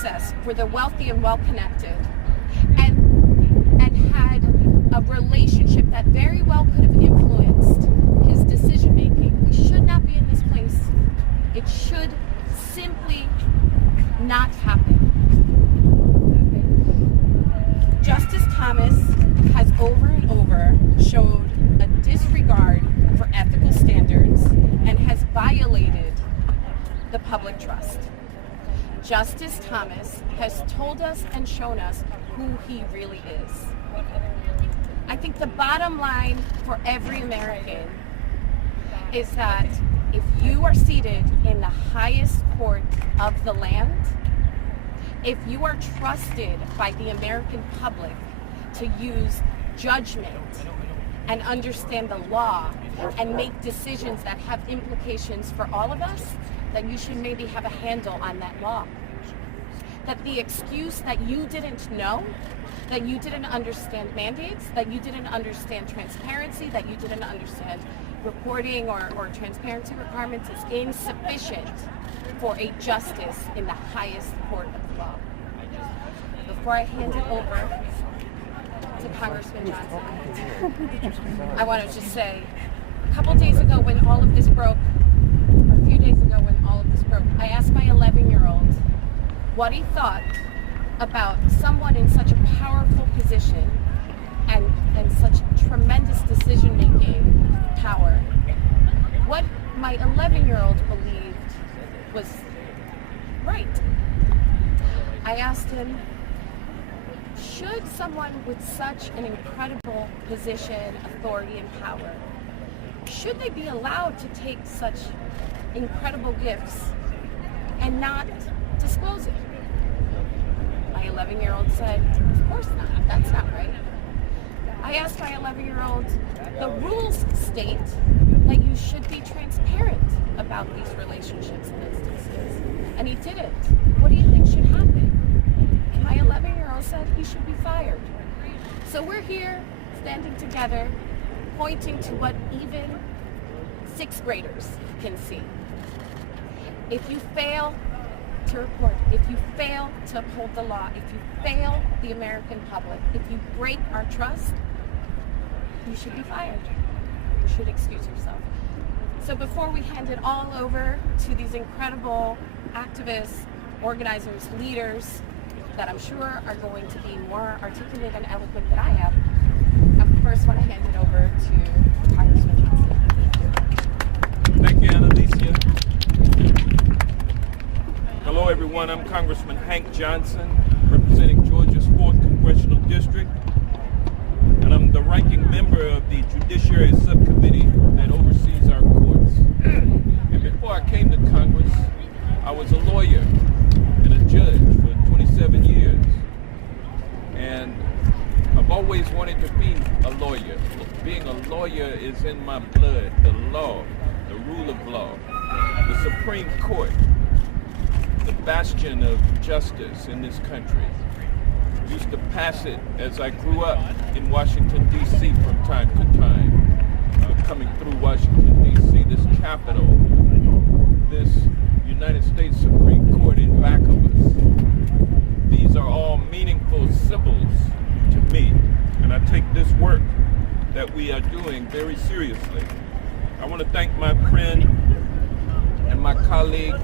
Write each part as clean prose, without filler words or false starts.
access for the wealthy and well-connected, and had a relationship that very well could have influenced his decision-making, we should not be in this place. It should simply not happen. Justice Thomas has over and over showed a disregard for ethical standards and has violated the public trust. Justice Thomas has told us and shown us who he really is. I think the bottom line for every American is that if you are seated in the highest court of the land, if you are trusted by the American public to use judgment and understand the law and make decisions that have implications for all of us, that you should maybe have a handle on that law. That the excuse that you didn't know, that you didn't understand mandates, that you didn't understand transparency, that you didn't understand reporting or transparency requirements is insufficient for a justice in the highest court of law. Before I hand it over to Congressman Johnson, I want to just say, a couple days ago when all of this broke, or a few days ago when all of this broke, I asked my 11-year-old what he thought about someone in such a powerful position and such tremendous decision-making power. What my 11-year-old believed was right. I asked him, should someone with such an incredible position, authority, and power, should they be allowed to take such incredible gifts and not disclose it? My 11-year-old said, of course not, that's not right. I asked my 11-year-old, the rules state that you should be transparent about these relationships and instances, and he didn't. What do you think should happen? And my 11-year-old said he should be fired. So we're here standing together, pointing to what even sixth graders can see. If you fail to report, if you fail to uphold the law, if you fail the American public, if you break our trust, you should be fired. You should excuse yourself. So before we hand it all over to these incredible activists, organizers, leaders that I'm sure are going to be more articulate and eloquent than I am, I first want to hand it over to Congressman Johnson. Thank you, Annalicia. Hello, everyone. I'm Congressman Hank Johnson, representing Georgia's 4th Congressional District, and I'm the ranking member of the Judiciary Subcommittee that oversees our courts. And before I came to Congress, I was a lawyer and a judge for 27 years. And I've always wanted to be a lawyer. Being a lawyer is in my blood. The law, the rule of law, the Supreme Court, the bastion of justice in this country. Used to pass it as I grew up in Washington, D.C. from time to time. Coming through Washington, D.C., this capital, this United States Supreme Court in back of us. These are all meaningful symbols to me, and I take this work that we are doing very seriously. I want to thank my friend and my colleague,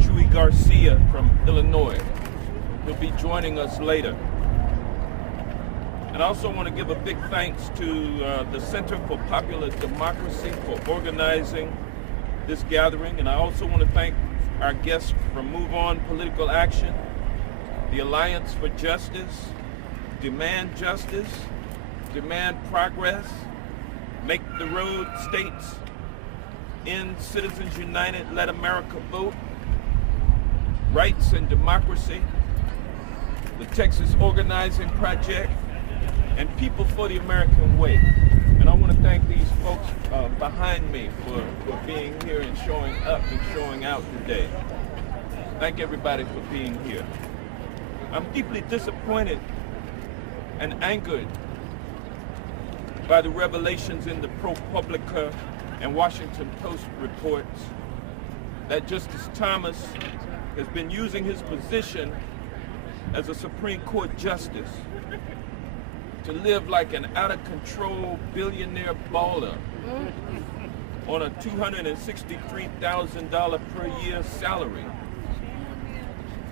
Chuy Garcia from Illinois. He'll be joining us later. And I also want to give a big thanks to the Center for Popular Democracy for organizing this gathering. And I also want to thank our guests from MoveOn Political Action, the Alliance for Justice, Demand Justice, Demand Progress, Make the Road States, End Citizens United, Let America Vote, Rights and Democracy, the Texas Organizing Project, and People for the American Way. And I want to thank these folks behind me for being here and showing up and showing out today. Thank everybody for being here. I'm deeply disappointed and angered by the revelations in the ProPublica and Washington Post reports that Justice Thomas has been using his position as a Supreme Court justice to live like an out-of-control billionaire baller on a $263,000 per year salary,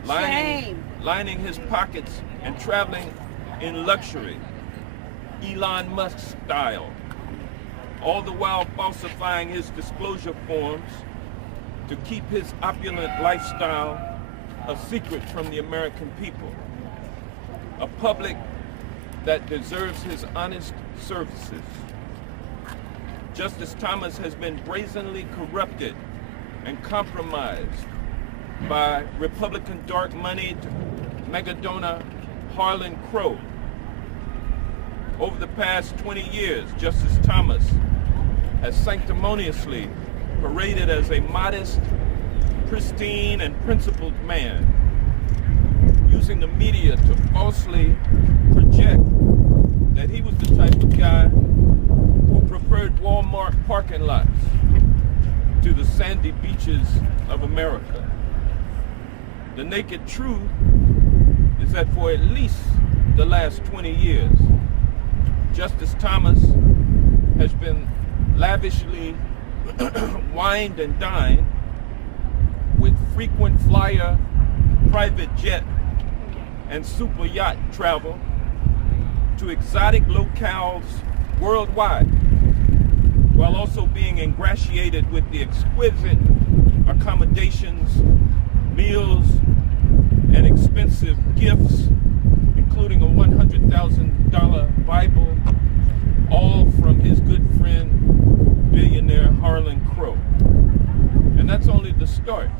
lining his pockets and traveling in luxury, Elon Musk style, all the while falsifying his disclosure forms to keep his opulent lifestyle a secret from the American people, a public that deserves his honest services. Justice Thomas has been brazenly corrupted and compromised by Republican dark-moneyed megadona Harlan Crow. Over the past 20 years, Justice Thomas has sanctimoniously paraded as a modest, pristine, and principled man, using the media to falsely project that he was the type of guy who preferred Walmart parking lots to the sandy beaches of America. The naked truth is that for at least the last 20 years, Justice Thomas has been lavishly wined and dined with frequent flyer, private jet, and super yacht travel to exotic locales worldwide, while also being ingratiated with the exquisite accommodations, meals, and expensive gifts, including a $100,000 Bible, all from his good friend, billionaire Harlan Crow. And that's only the start.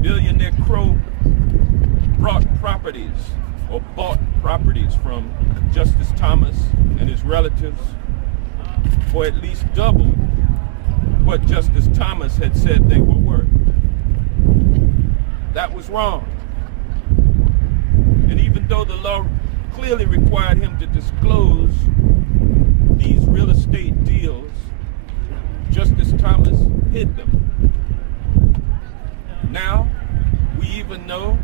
Billionaire Crow bought properties from Justice Thomas and his relatives for at least double what Justice Thomas had said they were worth. That was wrong. And even though the law clearly required him to disclose these real estate deals, Justice Thomas hid them. Now, we even know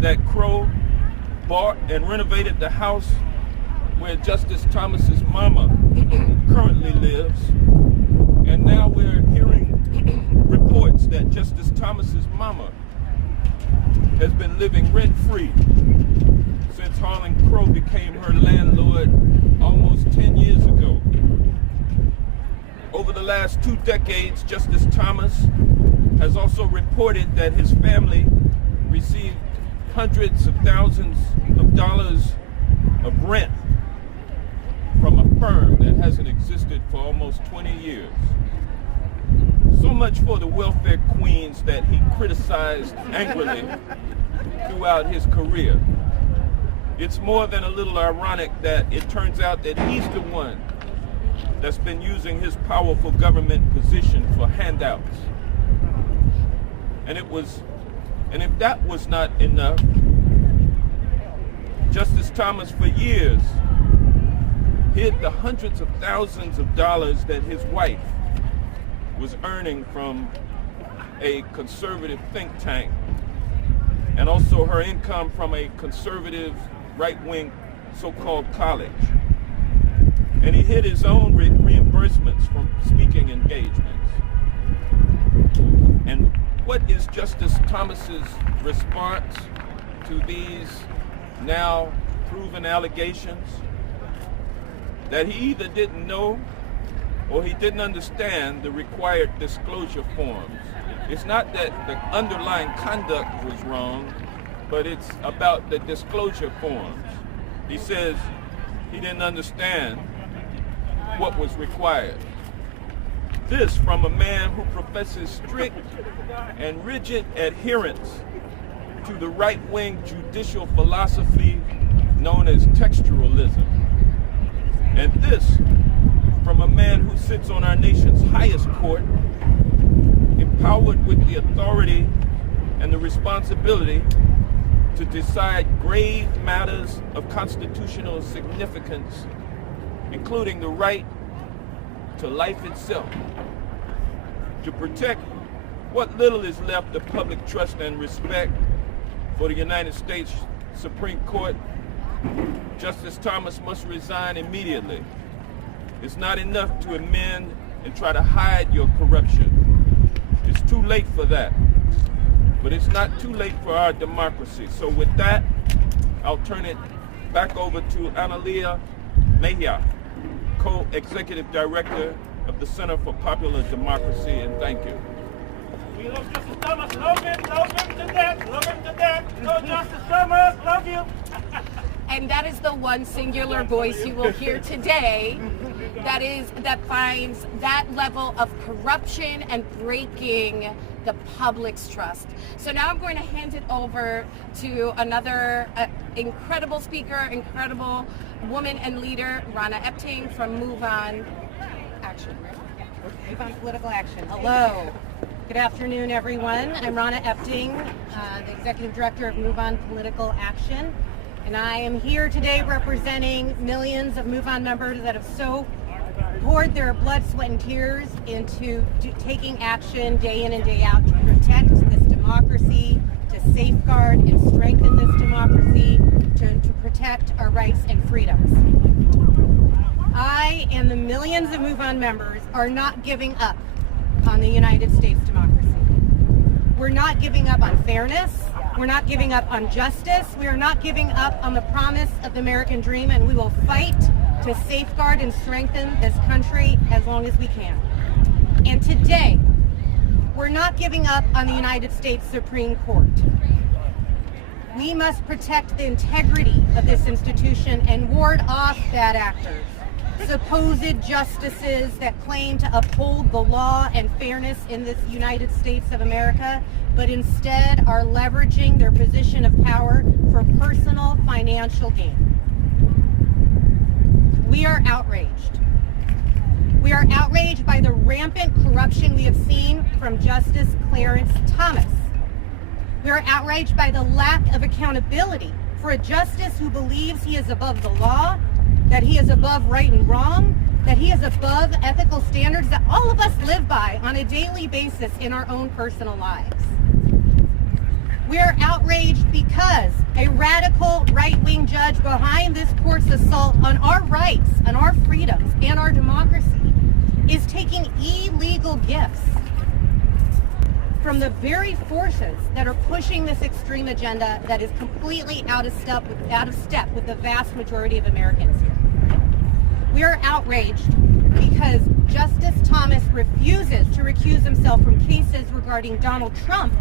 that Crow bought and renovated the house where Justice Thomas's mama currently lives. And now we're hearing reports that Justice Thomas's mama has been living rent-free since Harlan Crow became her landlord almost 10 years ago. Over the last 2 decades, Justice Thomas has also reported that his family received hundreds of thousands of dollars of rent from a firm that hasn't existed for almost 20 years. So much for the welfare queens that he criticized angrily throughout his career. It's more than a little ironic that it turns out that he's the one that's been using his powerful government position for handouts. And if that was not enough, Justice Thomas for years hid the hundreds of thousands of dollars that his wife was earning from a conservative think tank, and also her income from a conservative right-wing so-called college. And he hid his own reimbursements from speaking engagements. And what is Justice Thomas's response to these now proven allegations? That he either didn't know or he didn't understand the required disclosure forms. It's not that the underlying conduct was wrong, but it's about the disclosure forms. He says he didn't understand what was required. This from a man who professes strict and rigid adherence to the right-wing judicial philosophy known as textualism. And this from a man who sits on our nation's highest court, empowered with the authority and the responsibility to decide grave matters of constitutional significance, including the right to life itself, to protect what little is left of public trust and respect for the United States Supreme Court, Justice Thomas must resign immediately. It's not enough to amend and try to hide your corruption. It's too late for that. But it's not too late for our democracy. So with that, I'll turn it back over to Analia Mejia, Co-Executive Director of the Center for Popular Democracy, and thank you. We love Justice Thomas. Love him to death. Love him to death. Go Justice Thomas. Love you. And that is the one singular voice you will hear today that finds that level of corruption and breaking the public's trust. So now I'm going to hand it over to another incredible speaker, incredible woman and leader, Rana Epting from MoveOn Action. MoveOn Political Action. Hello. Good afternoon, everyone. I'm Rana Epting, the Executive Director of MoveOn Political Action. And I am here today representing millions of MoveOn members that have so poured their blood, sweat, and tears into taking action day in and day out to protect this democracy, to safeguard and strengthen this democracy, to protect our rights and freedoms. I and the millions of MoveOn members are not giving up on the United States democracy. We're not giving up on fairness. We're not giving up on justice. We are not giving up on the promise of the American dream, and we will fight to safeguard and strengthen this country as long as we can. And today, we're not giving up on the United States Supreme Court. We must protect the integrity of this institution and ward off bad actors, supposed justices that claim to uphold the law and fairness in this United States of America, but instead are leveraging their position of power for personal financial gain. We are outraged. We are outraged by the rampant corruption we have seen from Justice Clarence Thomas. We are outraged by the lack of accountability for a justice who believes he is above the law, that he is above right and wrong, that he is above ethical standards that all of us live by on a daily basis in our own personal lives. We are outraged because a radical right-wing judge behind this court's assault on our rights, on our freedoms, and our democracy is taking illegal gifts from the very forces that are pushing this extreme agenda that is completely out of step with the vast majority of Americans here. We are outraged because Justice Thomas refuses to recuse himself from cases regarding Donald Trump,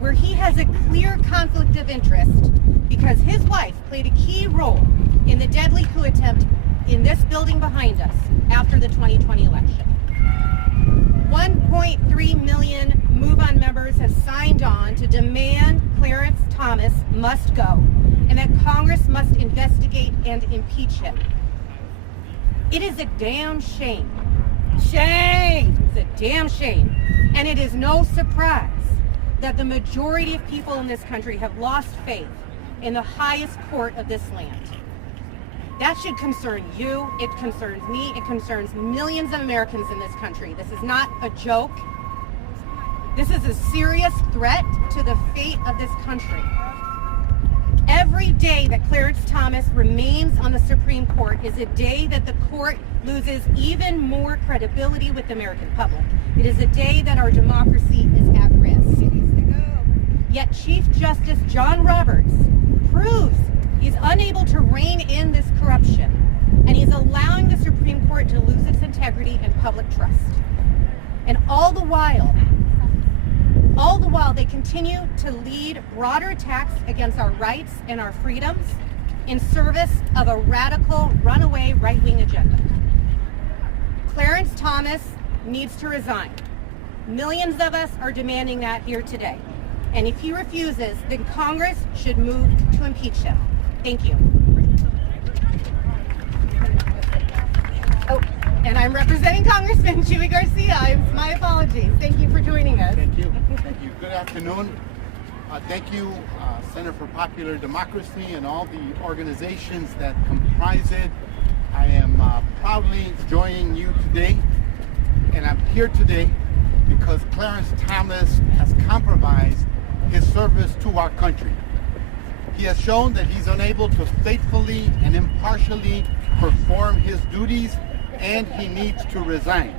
where he has a clear conflict of interest because his wife played a key role in the deadly coup attempt in this building behind us after the 2020 election. 1.3 million MoveOn members have signed on to demand Clarence Thomas must go and that Congress must investigate and impeach him. It is a damn shame. Shame! It's a damn shame. And it is no surprise that the majority of people in this country have lost faith in the highest court of this land. That should concern you, it concerns me, it concerns millions of Americans in this country. This is not a joke. This is a serious threat to the fate of this country. Every day that Clarence Thomas remains on the Supreme Court is a day that the court loses even more credibility with the American public. It is a day that our democracy is at risk. Yet Chief Justice John Roberts proves he's unable to rein in this corruption, and he's allowing the Supreme Court to lose its integrity and public trust. And all the while, they continue to lead broader attacks against our rights and our freedoms in service of a radical, runaway right-wing agenda. Clarence Thomas needs to resign. Millions of us are demanding that here today. And if he refuses, then Congress should move to impeach him. Thank you. Oh, and I'm representing Congressman Chuy Garcia. My apologies. Thank you for joining us. Thank you. Thank you. Good afternoon. Thank you, Center for Popular Democracy and all the organizations that comprise it. I am proudly joining you today, and I'm here today because Clarence Thomas has compromised his service to our country. He has shown that he's unable to faithfully and impartially perform his duties, and he needs to resign.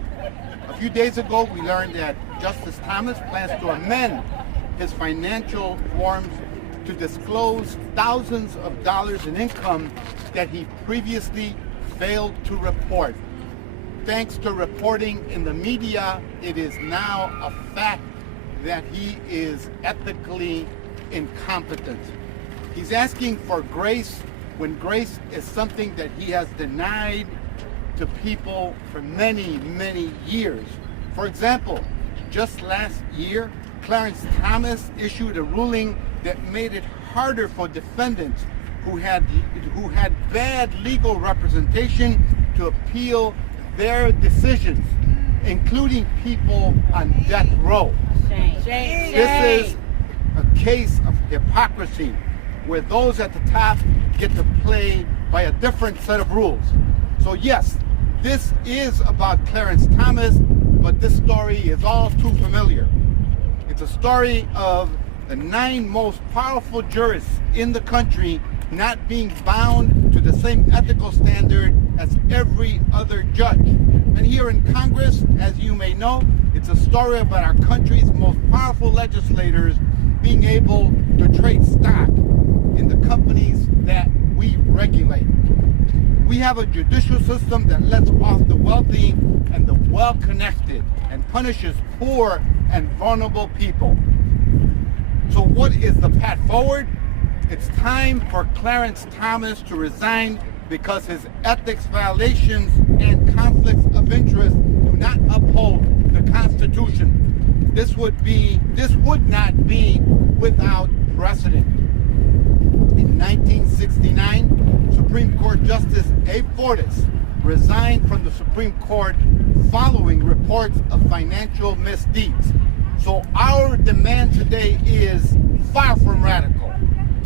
A few days ago, we learned that Justice Thomas plans to amend his financial forms to disclose thousands of dollars in income that he previously failed to report. Thanks to reporting in the media, it is now a fact that he is ethically incompetent. He's asking for grace when grace is something that he has denied to people for many, many years. For example, just last year, Clarence Thomas issued a ruling that made it harder for defendants who had bad legal representation to appeal their decisions, including people on death row. This is a case of hypocrisy, where those at the top get to play by a different set of rules. So yes, this is about Clarence Thomas, but this story is all too familiar. It's a story of the 9 most powerful jurists in the country not being bound to the same ethical standard as every other judge. And here in Congress, as you may know, it's a story about our country's most powerful legislators being able to trade stock in the companies that we regulate. We have a judicial system that lets off the wealthy and the well-connected and punishes poor and vulnerable people. So what is the path forward? It's time for Clarence Thomas to resign because his ethics violations and conflicts of interest do not uphold the Constitution. This would not be without precedent. In 1969, Supreme Court Justice A. Fortas resigned from the Supreme Court following reports of financial misdeeds. So our demand today is far from radical.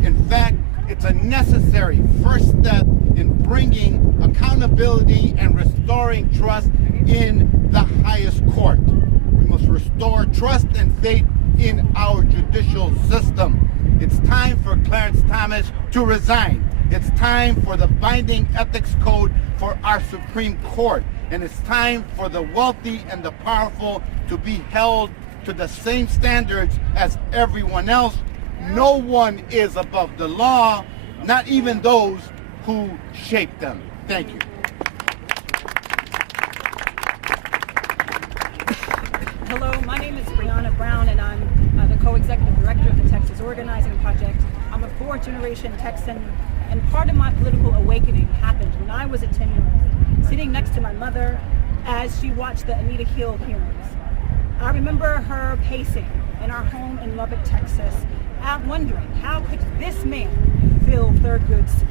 In fact, it's a necessary first step in bringing accountability and restoring trust in the highest court. We must restore trust and faith in our judicial system. It's time for Clarence Thomas to resign. It's time for the binding ethics code for our Supreme Court. And it's time for the wealthy and the powerful to be held to the same standards as everyone else. No one is above the law, not even those who shape them. Thank you. Hello, my name is Brianna Brown, and I'm the co-executive director of the Texas Organizing Project. I'm a 4th-generation Texan, and part of my political awakening happened when I was a 10-year-old, sitting next to my mother as she watched the Anita Hill hearings. I remember her pacing in our home in Lubbock, Texas, out wondering, how could this man fill Thurgood's seat?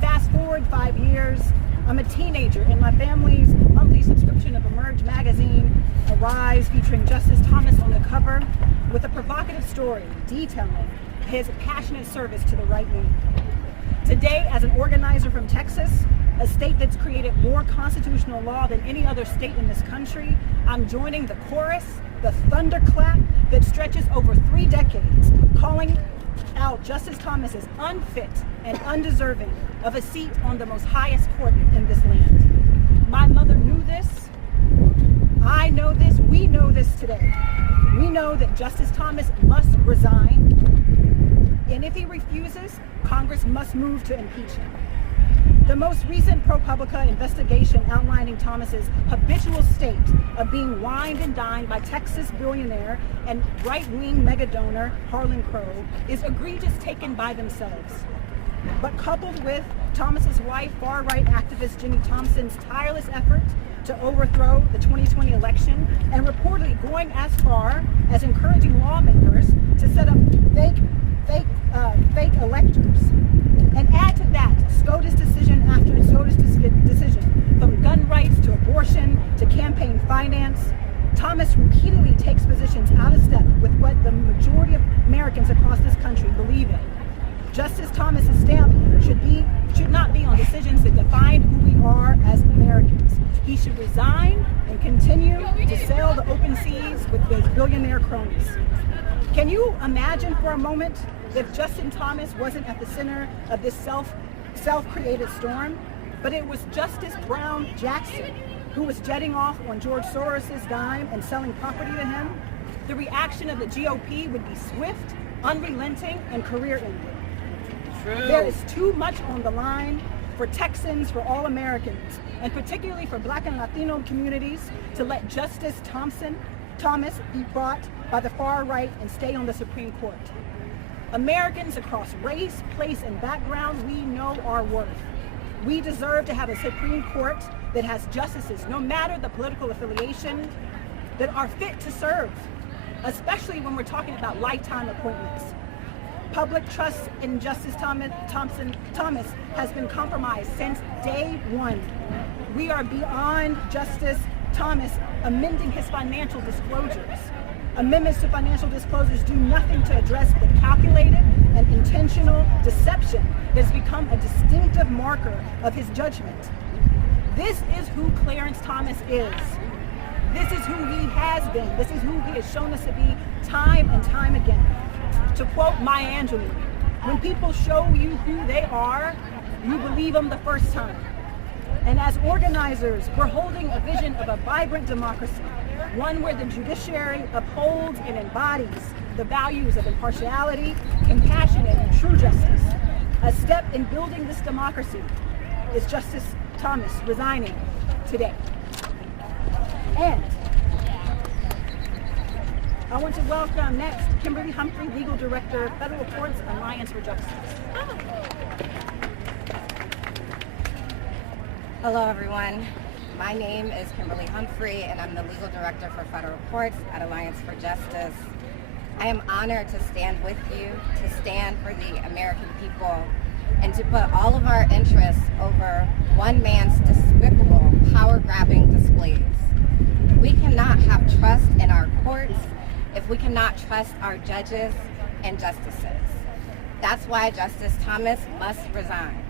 Fast forward 5 years, I'm a teenager, and my family's monthly subscription of Emerge magazine arrives, featuring Justice Thomas on the cover with a provocative story detailing his passionate service to the right wing. Today, as an organizer from Texas, a state that's created more constitutional law than any other state in this country, I'm joining the chorus, the thunderclap that stretches over 3 decades, calling out Justice Thomas as unfit and undeserving of a seat on the most highest court in this land. My mother knew this. I know this. We know this today. We know that Justice Thomas must resign, and if he refuses, Congress must move to impeach him. The most recent ProPublica investigation outlining Thomas's habitual state of being wined and dined by Texas billionaire and right-wing mega donor Harlan Crow is egregious taken by themselves. But coupled with Thomas's wife, far-right activist Jenny Thompson's tireless effort to overthrow the 2020 election, and reportedly going as far as encouraging lawmakers to set up fake electors. And add to that SCOTUS decision after SCOTUS decision, from gun rights to abortion to campaign finance, Thomas repeatedly takes positions out of step with what the majority of Americans across this country believe in. Justice Thomas's stamp should not be on decisions that define who we are as Americans. He should resign and continue to sail the open seas with his billionaire cronies. Can you imagine for a moment if Justin Thomas wasn't at the center of this self-created storm, but it was Justice Brown Jackson who was jetting off on George Soros's dime and selling property to him? The reaction of the GOP would be swift, unrelenting, and career-ending. There is too much on the line for Texans, for all Americans, and particularly for Black and Latino communities to let Justice Thomas be brought by the far right and stay on the Supreme Court. Americans across race, place, and background, we know our worth. We deserve to have a Supreme Court that has justices, no matter the political affiliation, that are fit to serve, especially when we're talking about lifetime appointments. Public trust in Justice Thomas has been compromised since day one. We are beyond Justice Thomas amending his financial disclosures. Amendments to financial disclosures do nothing to address the calculated and intentional deception that has become a distinctive marker of his judgment. This is who Clarence Thomas is. This is who he has been. This is who he has shown us to be time and time again. To quote Maya Angelou, when people show you who they are, you believe them the first time. And as organizers, we're holding a vision of a vibrant democracy, one where the judiciary upholds and embodies the values of impartiality, compassion, and true justice. A step in building this democracy is Justice Thomas resigning today. And I want to welcome next Kimberly Humphrey, Legal Director, Federal Courts Alliance for Justice. Hello, everyone. My name is Kimberly Humphrey, and I'm the Legal Director for Federal Courts at Alliance for Justice. I am honored to stand with you, to stand for the American people, and to put all of our interests over one man's despicable, power-grabbing displays. We cannot have trust in our courts if we cannot trust our judges and justices. That's why Justice Thomas must resign.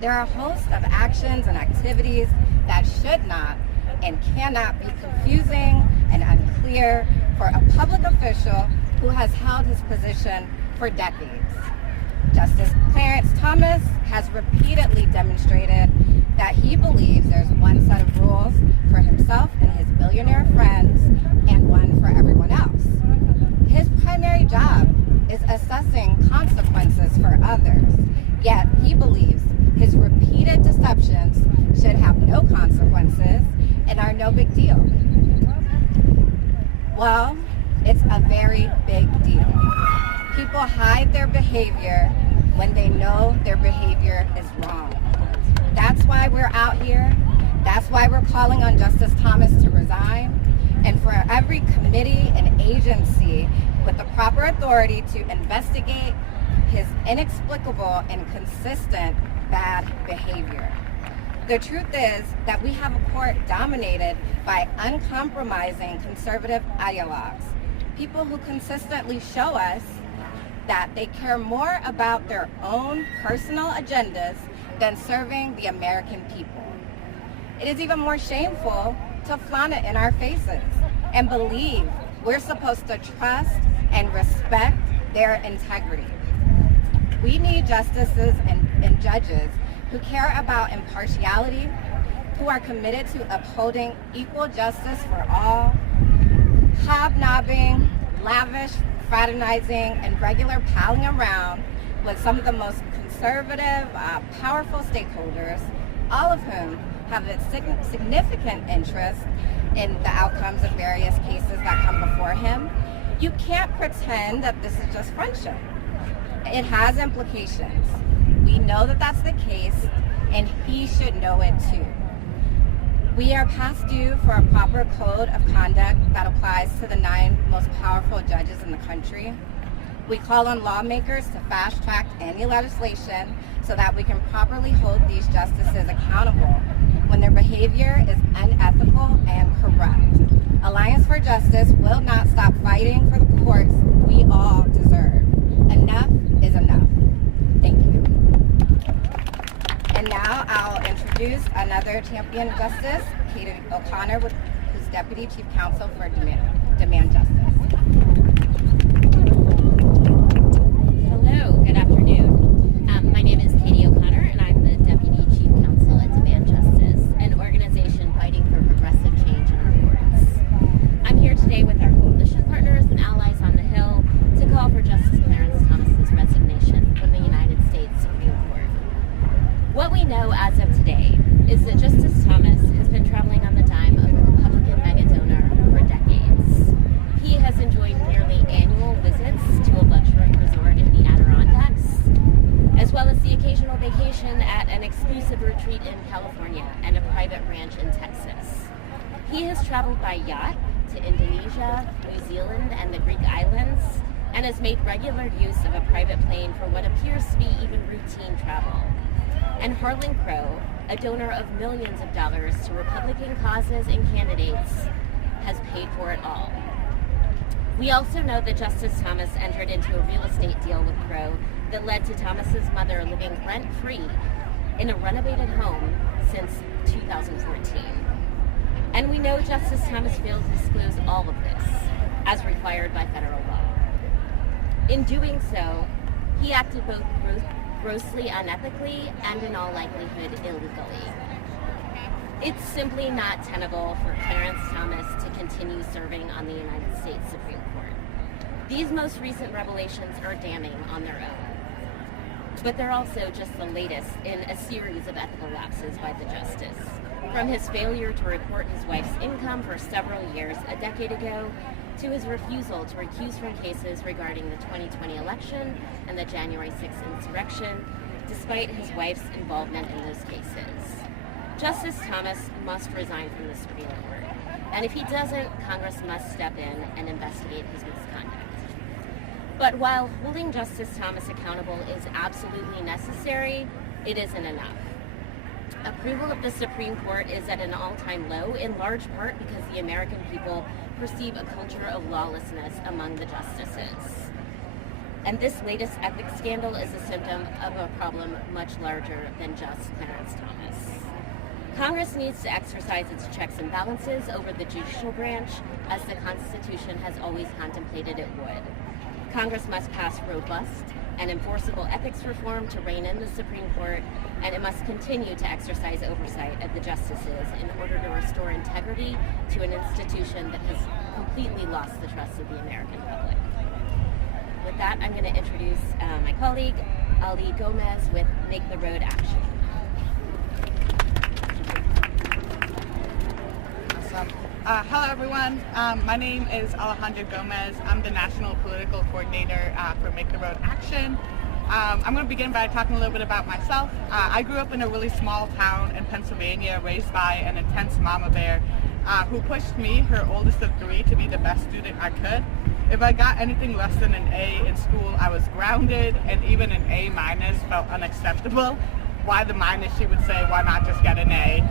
There are a host of actions and activities that should not and cannot be confusing and unclear for a public official who has held his position for decades. Justice Clarence Thomas has repeatedly demonstrated that he believes there's one set of rules for himself and his billionaire friends and one for everyone else. His primary job is assessing consequences for others, yet he believes his repeated deceptions should have no consequences and are no big deal. Well, it's a very big deal. People hide their behavior when they know their behavior is wrong. That's why we're out here. That's why we're calling on Justice Thomas to resign, and for every committee and agency with the proper authority to investigate his inexplicable and consistent bad behavior. The truth is that we have a court dominated by uncompromising conservative ideologues, people who consistently show us that they care more about their own personal agendas than serving the American people. It is even more shameful to flaunt it in our faces and believe we're supposed to trust and respect their integrity. We need justices and judges who care about impartiality, who are committed to upholding equal justice for all. Hobnobbing, lavish, fraternizing, and regular palling around with some of the most conservative, powerful stakeholders, all of whom have a significant interest in the outcomes of various cases that come before him. You can't pretend that this is just friendship. It has implications. We know that that's the case, and he should know it too. We are past due for a proper code of conduct that applies to the 9 most powerful judges in the country. We call on lawmakers to fast-track any legislation so that we can properly hold these justices accountable when their behavior is unethical and corrupt. Alliance for Justice will not stop fighting for the courts we all deserve. Enough is enough. another champion of justice, Katie O'Connor, who's Deputy Chief Counsel for Demand Justice. Hello, good afternoon. My name is Katie O'Connor, and I'm the Deputy Chief Counsel at Demand Justice, an organization fighting for progressive change in our courts. I'm here today with our coalition partners and allies on the Hill to call for Justice Clarence Thomas's resignation from the United States Supreme Court. What we know as of today is that Justice Thomas has been traveling on the dime of a Republican mega-donor for decades. He has enjoyed nearly annual visits to a luxury resort in the Adirondacks, as well as the occasional vacation at an exclusive retreat in California and a private ranch in Texas. He has traveled by yacht to Indonesia, New Zealand, and the Greek islands, and has made regular use of a private plane for what appears to be even routine travel. And Harlan Crow, a donor of millions of dollars to Republican causes and candidates, has paid for it all. We also know that Justice Thomas entered into a real estate deal with Crow that led to Thomas's mother living rent-free in a renovated home since 2014. And we know Justice Thomas failed to disclose all of this, as required by federal law. In doing so, he acted both grossly unethically and in all likelihood illegally. It's simply not tenable for Clarence Thomas to continue serving on the United States Supreme Court. These most recent revelations are damning on their own, but they're also just the latest in a series of ethical lapses by the justice. From his failure to report his wife's income for several years a decade ago, to his refusal to recuse from cases regarding the 2020 election and the January 6th insurrection, despite his wife's involvement in those cases. Justice Thomas must resign from the Supreme Court, and if he doesn't, Congress must step in and investigate his misconduct. But while holding Justice Thomas accountable is absolutely necessary, it isn't enough. Approval of the Supreme Court is at an all-time low, in large part because the American people perceive a culture of lawlessness among the justices. And this latest ethics scandal is a symptom of a problem much larger than just Clarence Thomas. Congress needs to exercise its checks and balances over the judicial branch, as the Constitution has always contemplated it would. Congress must pass robust and enforceable ethics reform to rein in the Supreme Court, and it must continue to exercise oversight of the justices in order to restore integrity to an institution that has completely lost the trust of the American public. With that, I'm going to introduce my colleague, Ali Gomez, with Make the Road Action. Hello everyone, my name is Alejandra Gomez. I'm the National Political Coordinator for Make the Road Action. I'm going to begin by talking a little bit about myself. I grew up in a really small town in Pennsylvania, raised by an intense mama bear who pushed me, her oldest of three, to be the best student I could. If I got anything less than an A in school, I was grounded, and even an A- felt unacceptable. Why the minus, she would say, why not just get an A?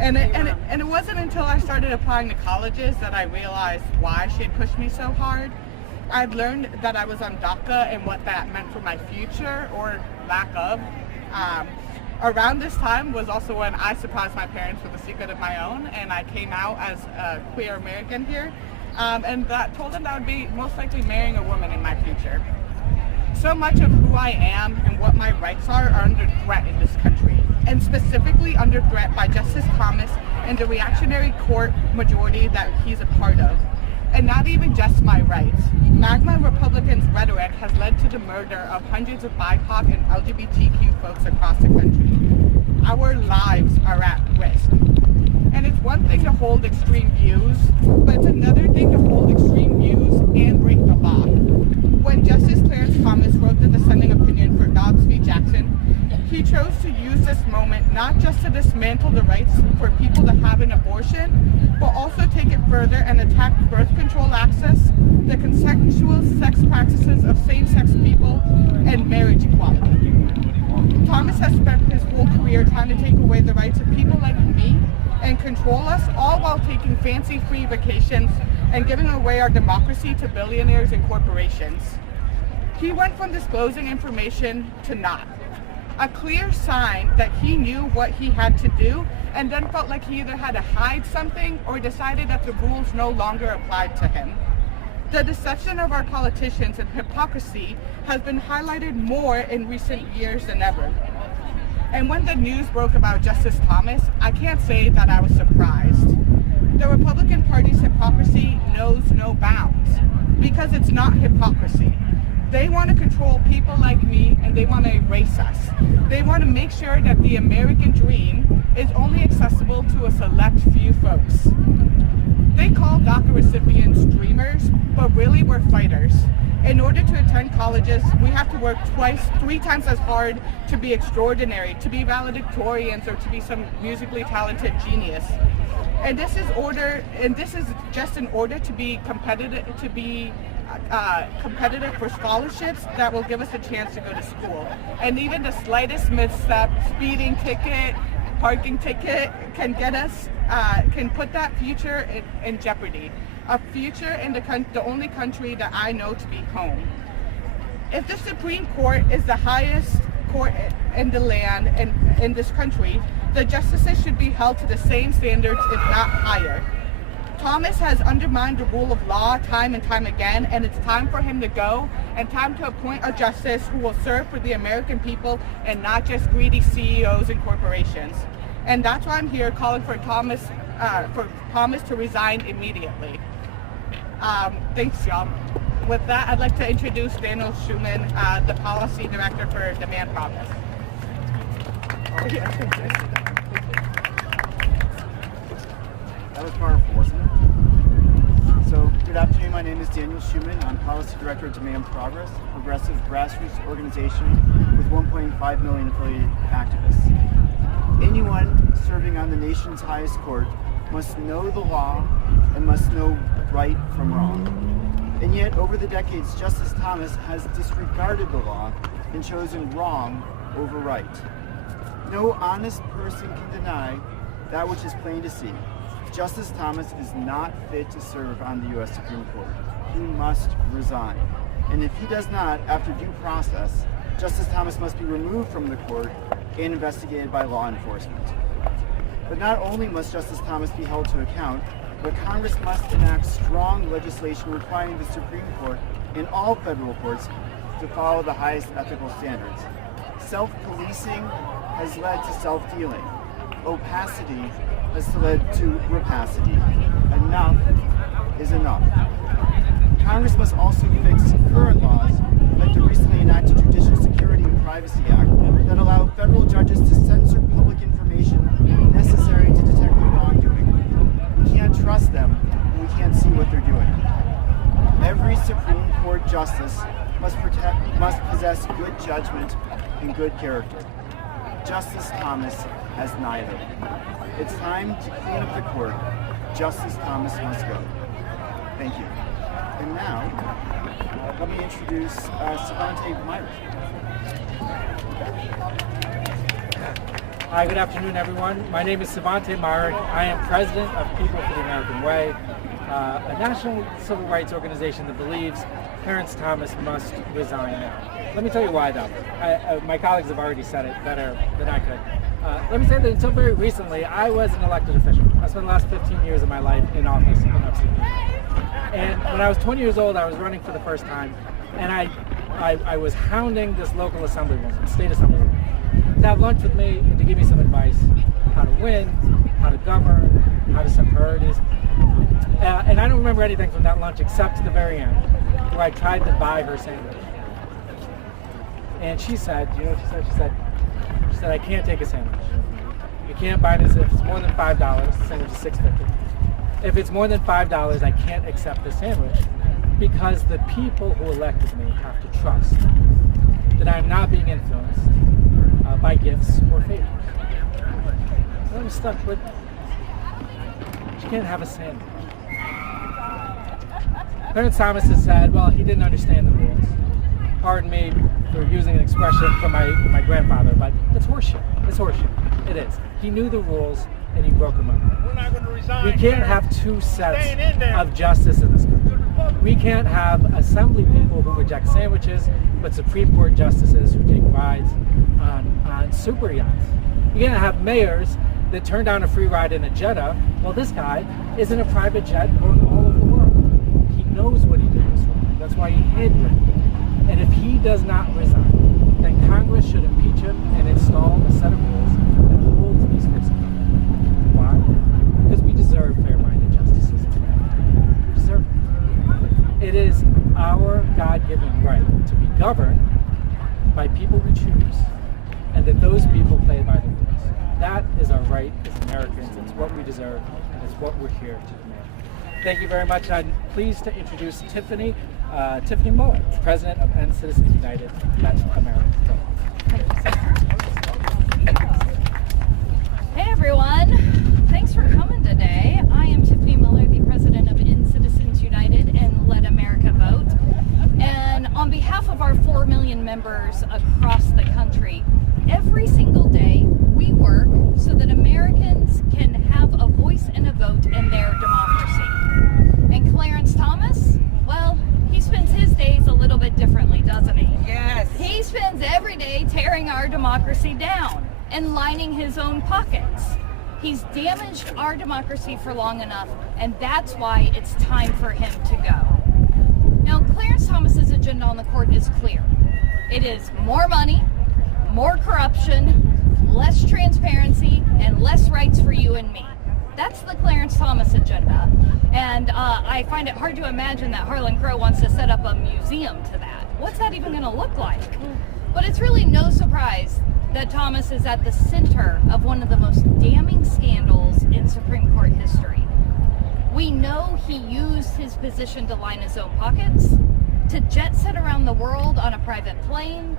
And it wasn't until I started applying to colleges that I realized why she had pushed me so hard. I'd learned that I was on DACA and what that meant for my future, or lack of. Around this time was also when I surprised my parents with a secret of my own, and I came out as a queer American here, and told them that I would be most likely marrying a woman in my future. So much of who I am and what my rights are under threat in this country, and specifically under threat by Justice Thomas and the reactionary court majority that he's a part of. And not even just my rights. MAGA Republicans' rhetoric has led to the murder of hundreds of BIPOC and LGBTQ folks across the country. Our lives are at risk. And it's one thing to hold extreme views, but it's another thing to hold extreme views and break the law. When Justice Clarence Thomas wrote the dissenting opinion for Dobbs v. Jackson, he chose to use this moment not just to dismantle the rights for people to have an abortion, but also take it further and attack birth control access, the consensual sex practices of same-sex people, and marriage equality. Thomas has spent his whole career trying to take away the rights of people like me and control us, all while taking fancy free vacations and giving away our democracy to billionaires and corporations. He went from disclosing information to not. a clear sign that he knew what he had to do and then felt like he either had to hide something or decided that the rules no longer applied to him. The deception of our politicians and hypocrisy has been highlighted more in recent years than ever. And when the news broke about Justice Thomas, I can't say that I was surprised. The Republican Party's hypocrisy knows no bounds because it's not hypocrisy. They want to control people like me and they want to erase us. They want to make sure that the American dream is only accessible to a select few folks. They call DACA recipients dreamers, but really we're fighters. In order to attend colleges, we have to work three times as hard to be extraordinary, to be valedictorians, or to be some musically talented genius. And this is just in order to be competitive, competitive for scholarships that will give us a chance to go to school. And even the slightest misstep, speeding ticket, parking ticket, can get us, can put that future in jeopardy. A future in the only country that I know to be home. If the Supreme Court is the highest court in the land and in this country, the justices should be held to the same standards, if not higher. Thomas has undermined the rule of law time and time again, and it's time for him to go, and time to appoint a justice who will serve for the American people and not just greedy CEOs and corporations. And that's why I'm here calling for Thomas to resign immediately. Thanks, y'all. With that, I'd like to introduce Daniel Schumann, the Policy Director for Demand Progress. That was powerful, wasn't it? So, good afternoon. My name is Daniel Schumann. I'm Policy Director of Demand Progress, a progressive grassroots organization with 1.5 million affiliated activists. Anyone serving on the nation's highest court must know the law and must know right from wrong. And yet, over the decades, Justice Thomas has disregarded the law and chosen wrong over right. No honest person can deny that which is plain to see. Justice Thomas is not fit to serve on the U.S. Supreme Court. He must resign. And if he does not, after due process, Justice Thomas must be removed from the court and investigated by law enforcement. But not only must Justice Thomas be held to account, but Congress must enact strong legislation requiring the Supreme Court and all federal courts to follow the highest ethical standards. Self-policing has led to self-dealing. Opacity has led to rapacity. Enough is enough. Congress must also fix current laws like the recently enacted Judicial Security and Privacy Act that allow federal judges to censor public information necessary to detect the wrongdoing. We can't trust them when we can't see what they're doing. Every Supreme Court justice must possess good judgment and good character. Justice Thomas has neither. It's time to clean up the court. Justice Thomas must go. Thank you. And now, let me introduce Savante Myers. Hi, good afternoon, everyone. My name is Savante Myrick. I am president of People for the American Way, a national civil rights organization that believes Clarence Thomas must resign now. Let me tell you why, though. My colleagues have already said it better than I could. Let me say that until very recently, I was an elected official. I spent the last 15 years of my life in office in upstate New York. And when I was 20 years old, I was running for the first time, and I was hounding this local assemblywoman, state assemblywoman, to have lunch with me and to give me some advice, how to win, how to govern, how to set priorities. And I don't remember anything from that lunch except the very end, where I tried to buy her sandwich. And she said, you know what she said? She said, I can't take a sandwich. You can't buy this if it's more than $5, the sandwich is $6.50. If it's more than $5, I can't accept the sandwich because the people who elected me have to trust that I'm not being influenced by gifts or favors. So I'm stuck with, she can't have a sandwich. Clarence Thomas has said, well, he didn't understand the rules. Pardon me for using an expression from my grandfather, but it's horseshit. It's horseshit. It is. He knew the rules and he broke them up. We're not going to resign. We can't have two sets of justice in this country. We can't have assembly people who reject sandwiches, but Supreme Court justices who take bribes. on super yachts. You're gonna have mayors that turn down a free ride in a Jetta. Well, this guy is in a private jet going all over the world. He knows what he did was wrong. That's why he hid it. And if he does not resign, then Congress should impeach him and install a set of rules that holds these fixed people. Why? Because we deserve fair-minded justices in America. We deserve it. It is our God-given right to be governed by people we choose, and that those people play by the rules. That is our right as Americans. It's what we deserve, and it's what we're here to demand. Thank you very much. I'm pleased to introduce Tiffany Muller, President of End Citizens United at America. Hey everyone, thanks for coming today. I am Tiffany Muller, the President of End Citizens United and Let America Vote. And on behalf of our 4 million members across the country, every single day we work so that Americans can have a voice and a vote in their democracy. And Clarence Thomas, well, he spends his days a little bit differently, doesn't he? Yes. He spends every day tearing our democracy down and lining his own pockets. He's damaged our democracy for long enough, and that's why it's time for him to go. Now, Clarence Thomas's agenda on the court is clear. It is more money, more corruption, less transparency, and less rights for you and me. That's the Clarence Thomas agenda. And I find it hard to imagine that Harlan Crow wants to set up a museum to that. What's that even going to look like? But it's really no surprise that Thomas is at the center of one of the most damning scandals in Supreme Court history. We know he used his position to line his own pockets, to jet set around the world on a private plane,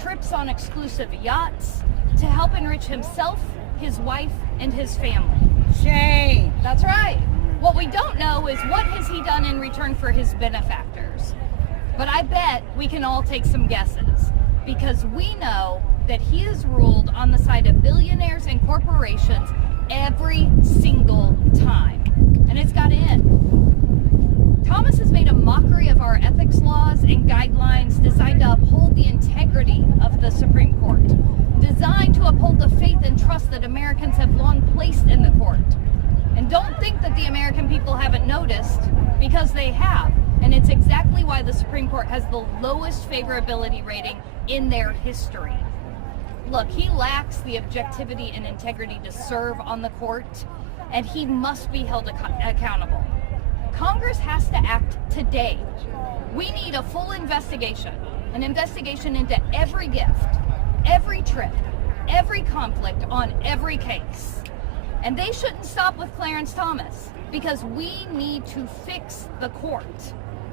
trips on exclusive yachts, to help enrich himself, his wife, and his family. Shame. That's right. What we don't know is what has he done in return for his benefactors. But I bet we can all take some guesses, because we know that he has ruled on the side of billionaires and corporations every single time. And it's got to end. Thomas has made a mockery of our ethics laws and guidelines designed to uphold the integrity of the Supreme Court, designed to uphold the faith and trust that Americans have long placed in the court. And don't think that the American people haven't noticed, because they have. And it's exactly why the Supreme Court has the lowest favorability rating in their history. Look, he lacks the objectivity and integrity to serve on the court, and he must be held accountable. Congress has to act today. We need a full investigation, an investigation into every gift, every trip, every conflict on every case. And they shouldn't stop with Clarence Thomas, because we need to fix the court.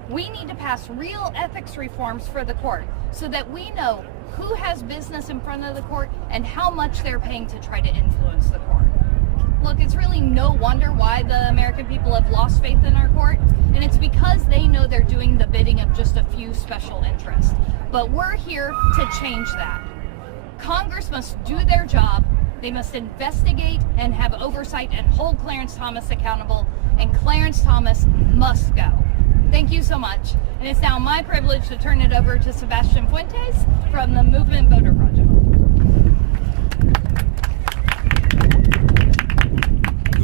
We need to pass real ethics reforms for the court so that we know who has business in front of the court and how much they're paying to try to influence the court. Look, it's really no wonder why the American people have lost faith in our court, and it's because they know they're doing the bidding of just a few special interests. But we're here to change that. Congress must do their job. They must investigate and have oversight and hold Clarence Thomas accountable, and Clarence Thomas must go. Thank you so much. And it's now my privilege to turn it over to Sebastian Fuentes from the Movement Voter Project.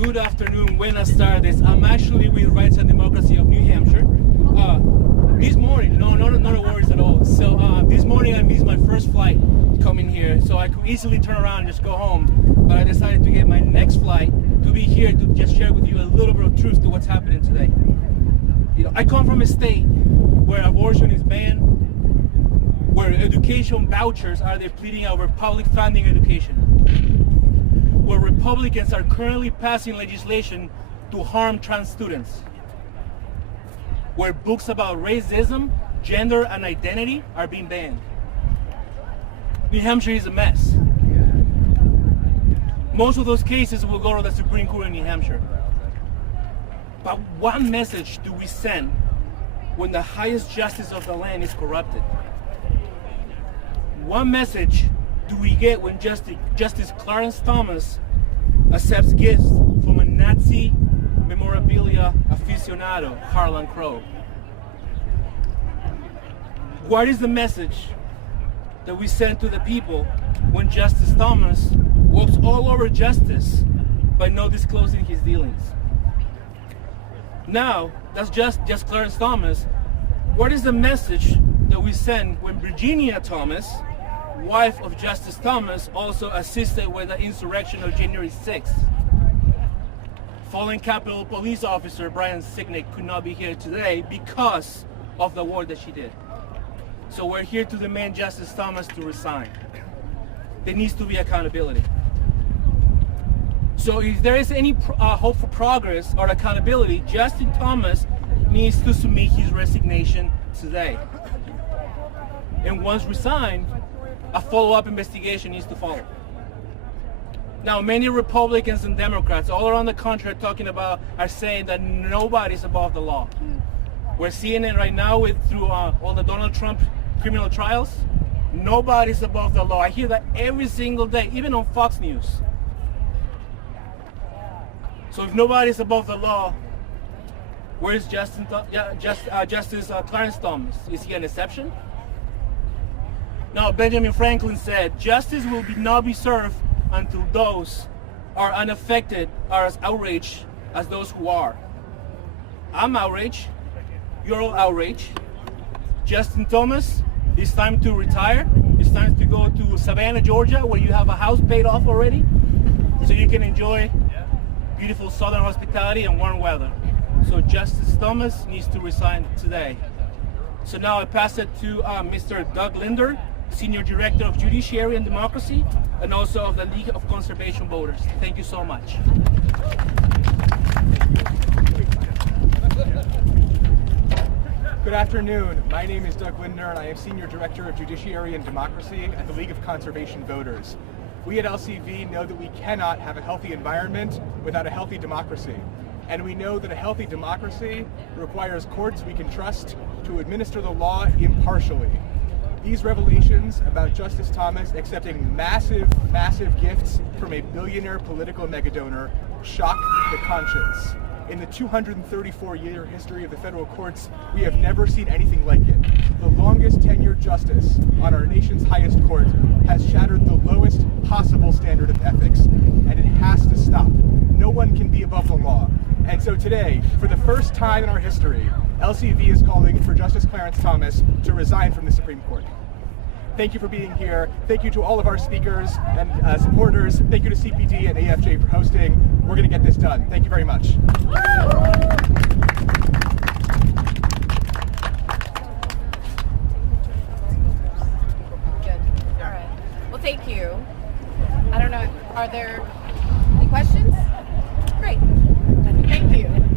Good afternoon, buenas tardes. I'm actually with Rights and Democracy of New Hampshire. This morning, no worries at all. So this morning I missed my first flight coming here, so I could easily turn around and just go home. But I decided to get my next flight to be here to just share with you a little bit of truth to what's happening today. You know, I come from a state where abortion is banned, where education vouchers are depleting our public funding education, where Republicans are currently passing legislation to harm trans students, where books about racism, gender, and identity are being banned. New Hampshire is a mess. Most of those cases will go to the Supreme Court in New Hampshire. But what message do we send when the highest justice of the land is corrupted? What message do we get when Justice Clarence Thomas accepts gifts from a Nazi memorabilia aficionado, Harlan Crow? What is the message that we send to the people when Justice Thomas walks all over justice by not disclosing his dealings. Now, that's just Clarence Thomas. What is the message that we send when Virginia Thomas, wife of Justice Thomas, also assisted with the insurrection of January 6th? Fallen Capitol Police Officer Brian Sicknick could not be here today because of the work that she did. So we're here to demand Justice Thomas to resign. There needs to be accountability. So if there is any hope for progress or accountability, Justice Thomas needs to submit his resignation today. And once resigned, a follow-up investigation needs to follow. Now, many Republicans and Democrats all around the country are saying that nobody's above the law. We're seeing it right now through all the Donald Trump criminal trials. Nobody's above the law. I hear that every single day, even on Fox News. So if nobody's above the law, where is Justice Clarence Thomas? Is he an exception? Now, Benjamin Franklin said, justice will not be served until those are unaffected are as outraged as those who are. I'm outraged. You're all outraged. Justin Thomas, it's time to retire. It's time to go to Savannah, Georgia, where you have a house paid off already, so you can enjoy beautiful southern hospitality and warm weather. So Justice Thomas needs to resign today. So now I pass it to Mr. Doug Linder, Senior Director of Judiciary and Democracy, and also of the League of Conservation Voters. Thank you so much. Good afternoon. My name is Doug Linder, and I am Senior Director of Judiciary and Democracy at the League of Conservation Voters. We at LCV know that we cannot have a healthy environment without a healthy democracy. And we know that a healthy democracy requires courts we can trust to administer the law impartially. These revelations about Justice Thomas accepting massive gifts from a billionaire political megadonor shock the conscience. In the 234-year history of the federal courts, we have never seen anything like it. The longest tenured justice on our nation's highest court has shattered the lowest possible standard of ethics, and it has to stop. No one can be above the law. And so today, for the first time in our history, LCV is calling for Justice Clarence Thomas to resign from the Supreme Court. Thank you for being here. Thank you to all of our speakers and supporters. Thank you to CPD and AFJ for hosting. We're going to get this done. Thank you very much. Good. All right. Well, thank you. I don't know. Are there any questions? Great. Thank you.